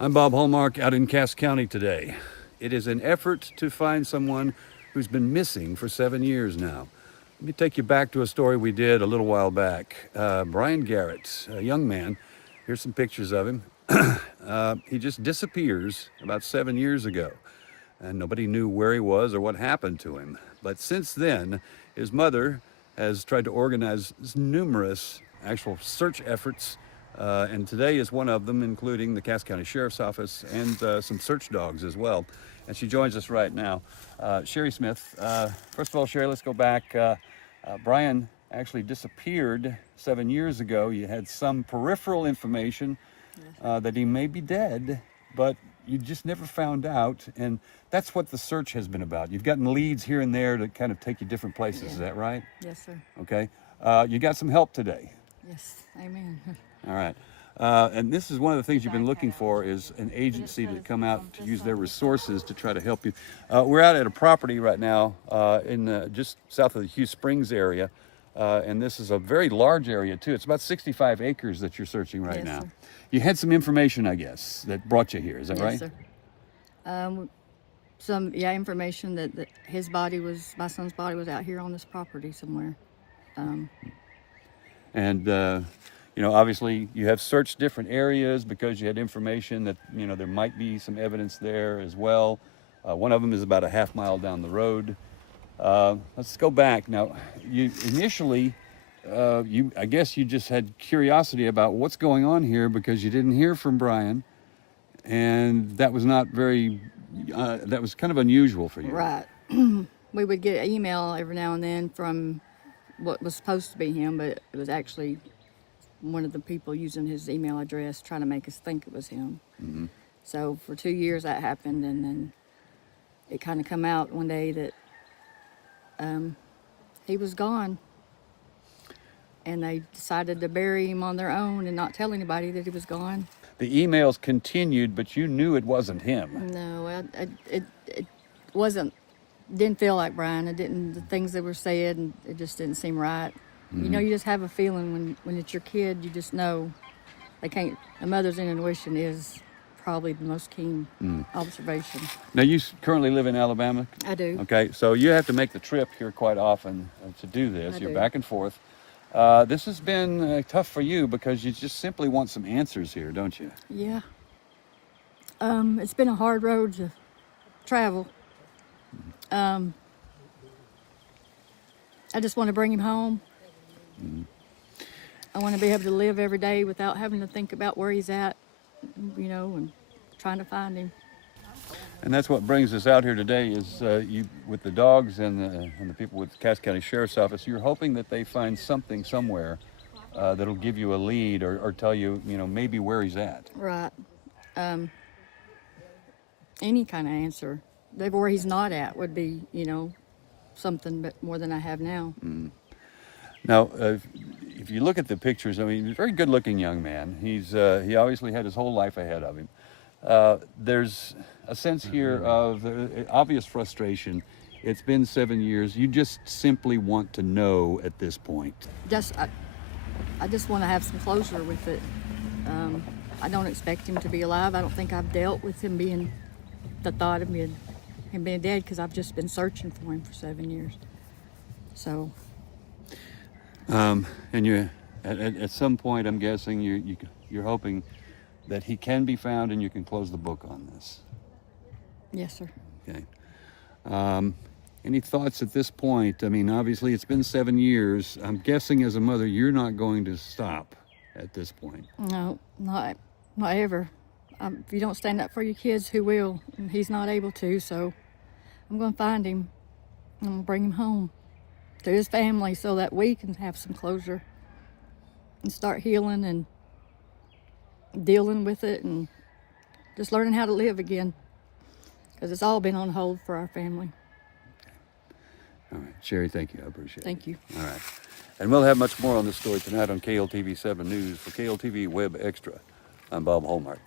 I'm Bob Hallmark out in Cass County today. It is an effort to find someone who's been missing for 7 years now. Let me take you back to a story we did a little while back. Brian Garrett, a young man, here's some pictures of him. He just disappears about 7 years ago, and nobody knew where he was or what happened to him. But since then, his mother has tried to organize numerous actual search efforts, and today is one of them, including the Cass County Sheriff's Office and some search dogs as well. And she joins us right now. Sherry Smith, first of all, Sherry, let's go back. Brian actually disappeared 7 years ago. You had some peripheral information that he may be dead, but you just never found out, and that's what the search has been about. You've gotten leads here and there to kind of take you different places, is that right? Yes, sir. Okay. You got some help today. Yes, amen. All right. And this is one of the things you've been looking for, is an agency to come out to use their resources to try to help you. We're out at a property right now in just south of the Hugh Springs area, and this is a very large area too. It's about 65 acres that you're searching right now. Sir. You had some information, I guess, that brought you here. Is that Yes, right? sir. Some information that his body was, my son's body was out here on this property somewhere. And you know, obviously you have searched different areas because you had information that, you know, there might be some evidence there as well. One of them is about a half mile down the road. Let's go back. Now, you initially, I guess you just had curiosity about what's going on here because you didn't hear from Brian, and that was not very, that was kind of unusual for you. Right. We would get an email every now and then from what was supposed to be him, but it was actually one of the people using his email address trying to make us think it was him. Mm-hmm. So for 2 years that happened, and then it kind of come out one day that he was gone, and they decided to bury him on their own and not tell anybody that he was gone. The emails continued, but you knew it wasn't him. No, it wasn't. Didn't feel like Brian. It didn't. The things that were said, and it just didn't seem right. Mm-hmm. You know, you just have a feeling when it's your kid. You just know they can't. A mother's intuition is probably the most keen observation. Now, you currently live in Alabama? I do. Okay, so you have to make the trip here quite often to do this. I You're do. back and forth. This has been tough for you because you just simply want some answers here, don't you? Yeah. It's been a hard road to travel. I just want to bring him home. I want to be able to live every day without having to think about where he's at, you know, and trying to find him. And that's what brings us out here today is you, with the dogs and the people with the Cass County Sheriff's Office, you're hoping that they find something somewhere that'll give you a lead or tell you, you know, maybe where he's at. Right. Any kind of answer. Where he's not at would be, you know, something but more than I have now. Now, if you look at the pictures, I mean, he's a very good-looking young man. He obviously had his whole life ahead of him. There's a sense here of obvious frustration. It's been 7 years. You just simply want to know at this point. I just want to have some closure with it. I don't expect him to be alive. I don't think I've dealt with him being, the thought of him being dead, because I've just been searching for him for 7 years. So. And you, at some point, I'm guessing you're hoping that he can be found and you can close the book on this. Yes, sir. Okay. Any thoughts at this point? I mean, obviously it's been 7 years. I'm guessing as a mother, you're not going to stop at this point. No, not ever. If you don't stand up for your kids, who will? And he's not able to, so I'm going to find him. I'm going to bring him home to his family so that we can have some closure and start healing and dealing with it and just learning how to live again, because it's all been on hold for our family. All right, Sherry, thank you. I appreciate it. Thank you. All right. And we'll have much more on this story tonight on KLTV 7 News. For KLTV Web Extra, I'm Bob Hallmark.